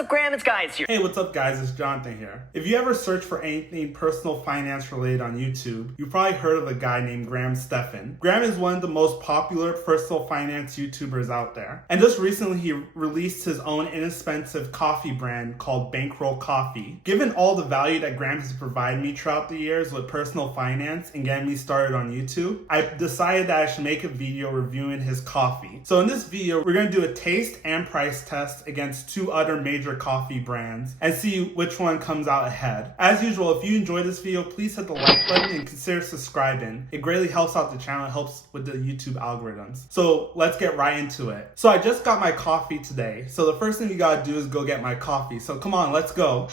up, Graham? It's Guys here. Hey, what's up, guys? It's Jonathan here. If you ever search for anything personal finance related on YouTube, you've probably heard of a guy named Stephan. Graham is one of the most popular personal finance YouTubers out there. And just recently, he released his own inexpensive coffee brand called Bankroll Coffee. Given all the value that Graham has provided me throughout the years with personal finance and getting me started on YouTube, I decided that I should make a video reviewing his coffee. So in this video, we're going to do a taste and price test against two other major coffee brands and see which one comes out ahead. As usual, if you enjoyed this video, please hit the like button and consider subscribing. It greatly helps out the channel, it helps with the YouTube algorithms. So let's get right into it. So I just got my coffee today. So the first thing you gotta do is go get my coffee. So come on, let's go.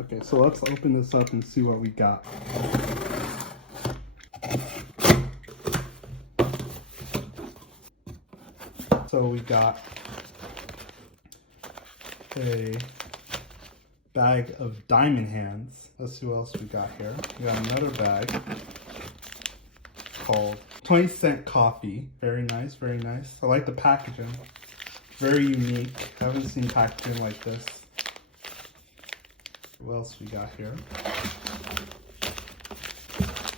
Okay, so let's open this up and see what we got. So we got a bag of diamond hands. Let's see what else we got here. We got another bag called 20-cent coffee. Very nice, very nice. I like the packaging. Very unique. I haven't seen packaging like this. What else we got here?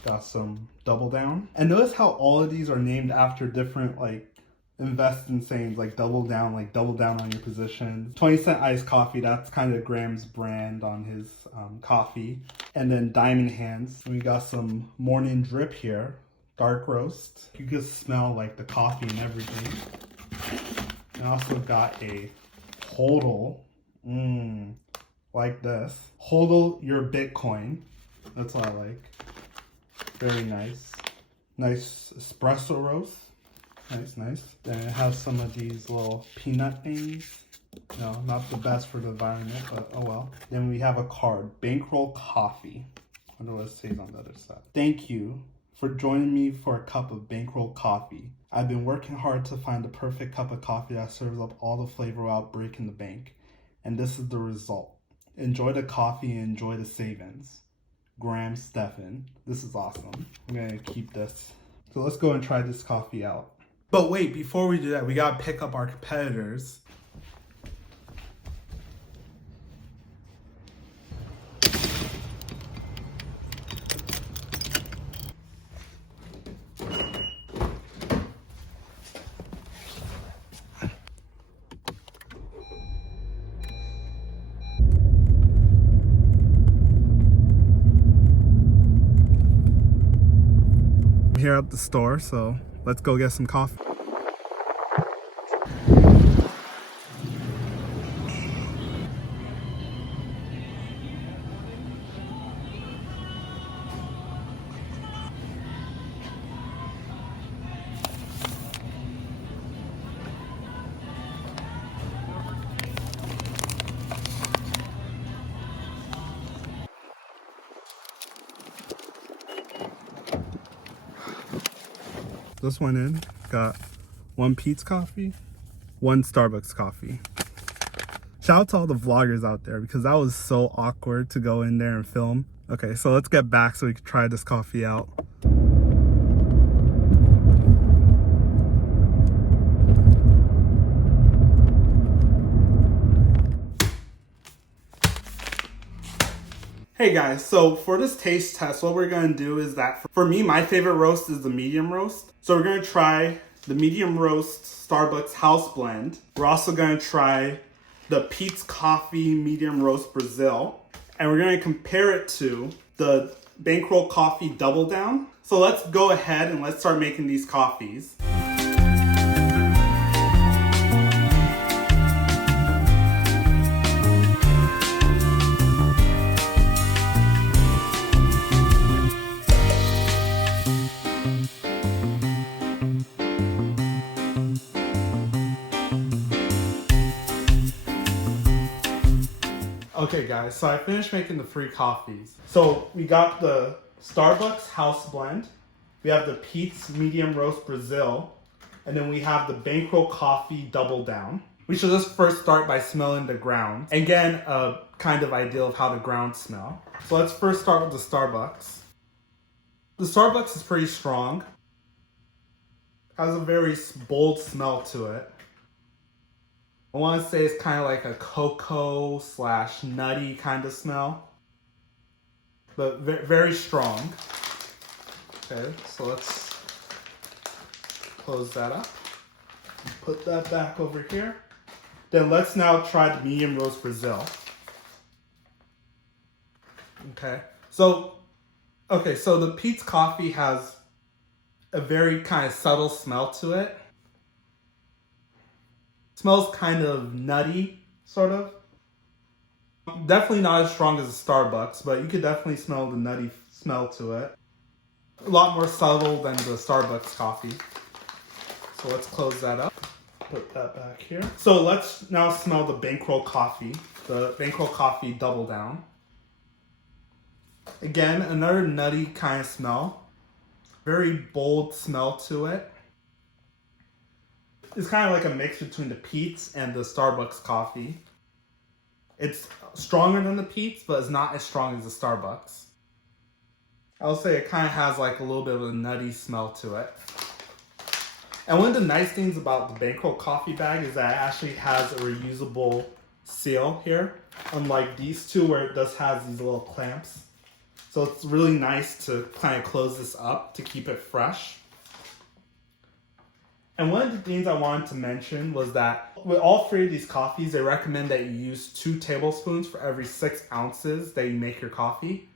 Got some Double Down. And notice how all of these are named after different investing sayings, like double down on your position. 20-cent iced coffee, that's kind of Graham's brand on his coffee. And then diamond hands. We got some morning drip here, dark roast. You can smell like the coffee and everything. And I also got a hodl. Like this. Hodl your Bitcoin. That's what I like. Very nice. Nice espresso roast. Nice, nice. Then it has some of these little peanut things. No, not the best for the environment, but oh well. Then we have a card. Bankroll Coffee. I wonder what it says on the other side. Thank you for joining me for a cup of Bankroll Coffee. I've been working hard to find the perfect cup of coffee that serves up all the flavor without breaking the bank. And this is the result. Enjoy the coffee and enjoy the savings. Stephan. This is awesome. I'm gonna keep this. So let's go and try this coffee out. But wait, before we do that, we gotta pick up our competitors. Here at the store, so let's go get some coffee. This one in, got one Pete's coffee, one Starbucks coffee. Shout out to all the vloggers out there because that was so awkward to go in there and film. Okay, so let's get back so we can try this coffee out. Hey guys, so for this taste test, what we're gonna do is that for me, my favorite roast is the medium roast. So we're gonna try the medium roast Starbucks house blend. We're also gonna try the Pete's Coffee medium roast Brazil. And we're gonna compare it to the Bankroll Coffee Double Down. So let's go ahead and let's start making these coffees. Okay guys, so I finished making the 3 coffees. So we got the Starbucks House Blend. We have the Pete's Medium Roast Brazil. And then we have the Bankroll Coffee Double Down. We should just first start by smelling the grounds. Again, a kind of idea of how the grounds smell. So let's first start with the Starbucks. The Starbucks is pretty strong. Has a very bold smell to it. I want to say it's kind of like a cocoa / nutty kind of smell. But very strong. Okay, so let's close that up. Put that back over here. Then let's now try the medium roast Brazil. Okay, so the Pete's coffee has a very kind of subtle smell to it. Smells kind of nutty, sort of. Definitely not as strong as a Starbucks, but you could definitely smell the nutty smell to it. A lot more subtle than the Starbucks coffee. So let's close that up. Put that back here. So let's now smell the Bankroll coffee. The Bankroll coffee Double Down. Again, another nutty kind of smell. Very bold smell to it. It's kind of like a mix between the Pete's and the Starbucks coffee. It's stronger than the Pete's, but it's not as strong as the Starbucks. I'll say it kind of has like a little bit of a nutty smell to it. And one of the nice things about the Bankroll coffee bag is that it actually has a reusable seal here, unlike these two where it does have these little clamps. So it's really nice to kind of close this up to keep it fresh. And one of the things I wanted to mention was that with all three of these coffees, they recommend that you use 2 tablespoons for every 6 ounces that you make your coffee.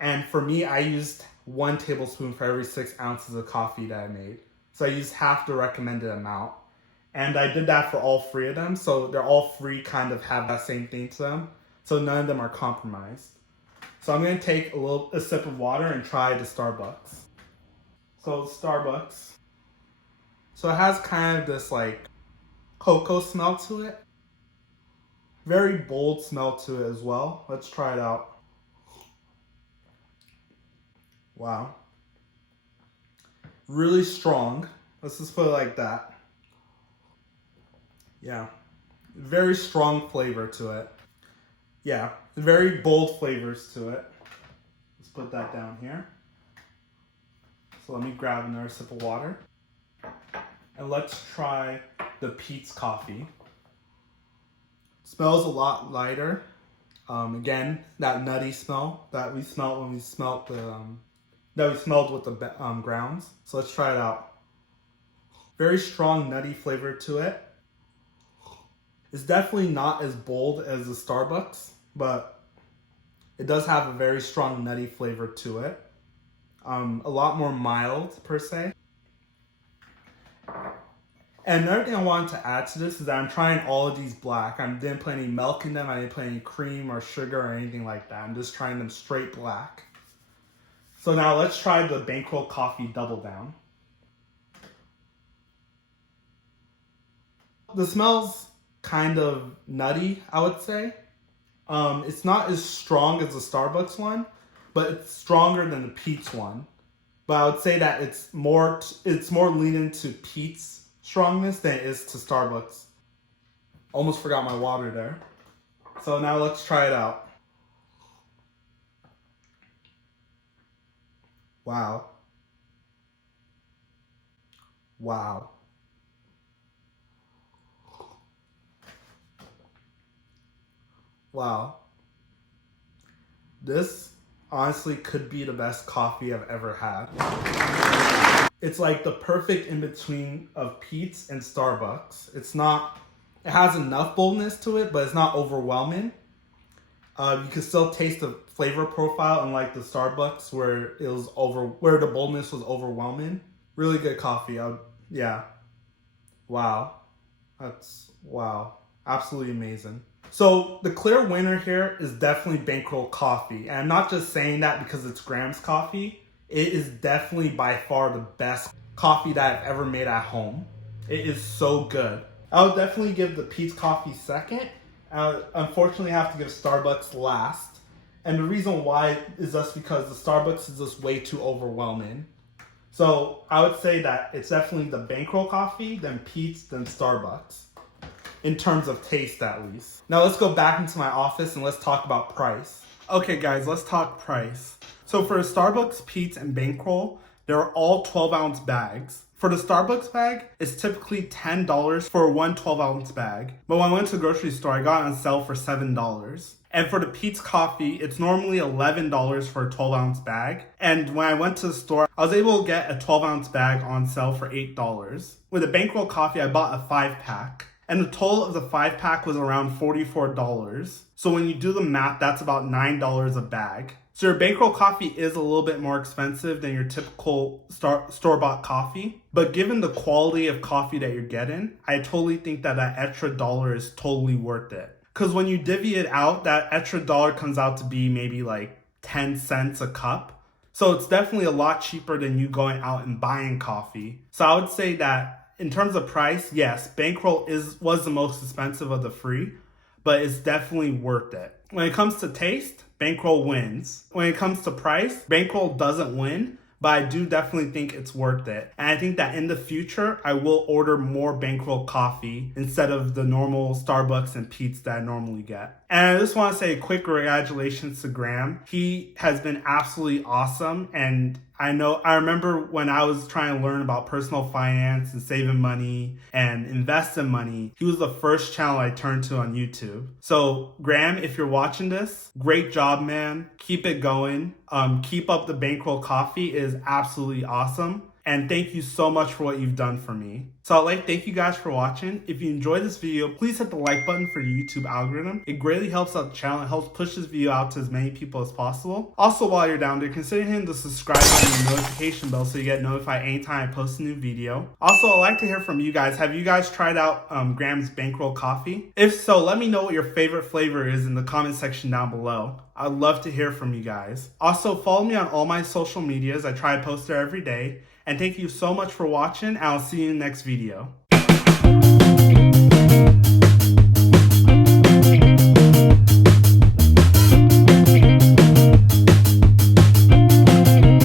And for me, I used 1 tablespoon for every 6 ounces of coffee that I made. So I used half the recommended amount. And I did that for all 3 of them. So they're all 3 kind of have that same thing to them. So none of them are compromised. So I'm going to take a sip of water and try the Starbucks. So Starbucks. So it has kind of this like cocoa smell to it. Very bold smell to it as well. Let's try it out. Wow. Really strong. Let's just put it like that. Yeah. Very strong flavor to it. Yeah. Very bold flavors to it. Let's put that down here. So let me grab another sip of water. And let's try the Pete's coffee. Smells a lot lighter. Again, that nutty smell that we smelled when we smelled that we smelled with the grounds. So let's try it out. Very strong nutty flavor to it. It's definitely not as bold as the Starbucks, but it does have a very strong nutty flavor to it. A lot more mild per se. And another thing I wanted to add to this is that I'm trying all of these black. I didn't put any milk in them. I didn't put any cream or sugar or anything like that. I'm just trying them straight black. So now let's try the Bankroll coffee Double Down. The smell's kind of nutty, I would say. It's not as strong as the Starbucks one, but it's stronger than the Pete's one. But I would say that it's more leaning to Pete's strongness than it is to Starbucks. Almost forgot my water there. So now let's try it out. Wow. Wow. Wow. This honestly could be the best coffee I've ever had. It's like the perfect in-between of Pete's and Starbucks. It has enough boldness to it, but it's not overwhelming. You can still taste the flavor profile, unlike the Starbucks where where the boldness was overwhelming. Really good coffee. Yeah. Wow. Wow. Absolutely amazing. So the clear winner here is definitely Bankroll coffee. And I'm not just saying that because it's Graham's coffee. It is definitely by far the best coffee that I've ever made at home. It is so good. I would definitely give the Pete's coffee second. Unfortunately, I have to give Starbucks last. And the reason why is just because the Starbucks is just way too overwhelming. So I would say that it's definitely the Bankroll coffee, then Pete's, then Starbucks. In terms of taste, at least. Now let's go back into my office and let's talk about price. Okay guys, let's talk price. So for Starbucks, Pete's, and Bankroll, they're all 12-ounce bags. For the Starbucks bag, it's typically $10 for one 12-ounce bag. But when I went to the grocery store, I got it on sale for $7. And for the Pete's coffee, it's normally $11 for a 12-ounce bag. And when I went to the store, I was able to get a 12-ounce bag on sale for $8. With the Bankroll coffee, I bought a 5-pack. And the total of the 5-pack was around $44. So when you do the math, that's about $9 a bag. So your Bankroll coffee is a little bit more expensive than your typical store-bought coffee. But given the quality of coffee that you're getting, I totally think that extra dollar is totally worth it. Because when you divvy it out, that extra dollar comes out to be maybe like 10 cents a cup. So it's definitely a lot cheaper than you going out and buying coffee. So I would say that in terms of price, yes, Bankroll was the most expensive of the three, but it's definitely worth it. When it comes to taste, Bankroll wins. When it comes to price, Bankroll doesn't win, but I do definitely think it's worth it. And I think that in the future, I will order more Bankroll coffee instead of the normal Starbucks and Pete's that I normally get. And I just want to say a quick congratulations to Graham. He has been absolutely awesome. And I remember when I was trying to learn about personal finance and saving money and investing money, he was the first channel I turned to on YouTube. So Graham, if you're watching this, great job, man. Keep it going. Keep up the Bankroll coffee. It is absolutely awesome. And thank you so much for what you've done for me. So I'd like to thank you guys for watching. If you enjoyed this video, please hit the like button for the YouTube algorithm. It greatly helps out the channel. It helps push this video out to as many people as possible. Also, while you're down there, consider hitting the subscribe button and the notification bell so you get notified anytime I post a new video. Also, I'd like to hear from you guys. Have you guys tried out Graham's Bankroll coffee? If so, let me know what your favorite flavor is in the comment section down below. I'd love to hear from you guys. Also, follow me on all my social medias. I try to post there every day. And thank you so much for watching, and I'll see you in the next video.